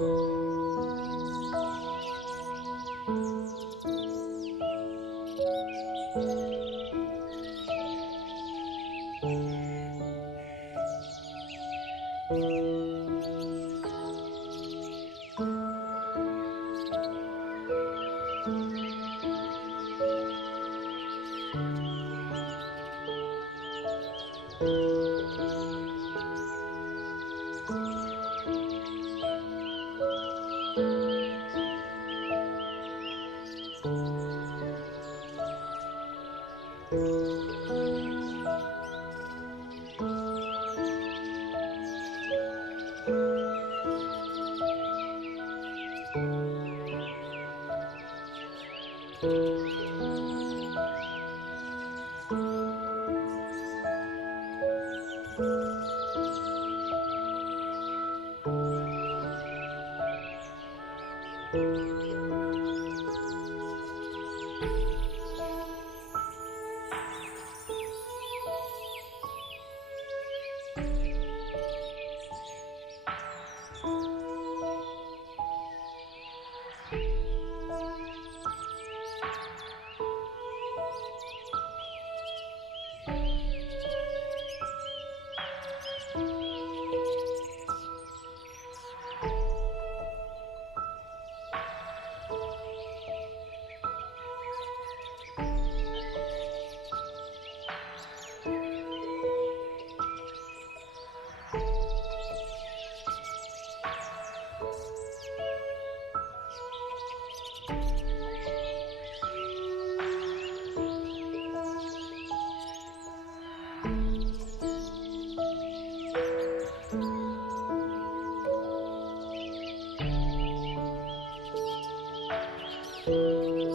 Música Música Música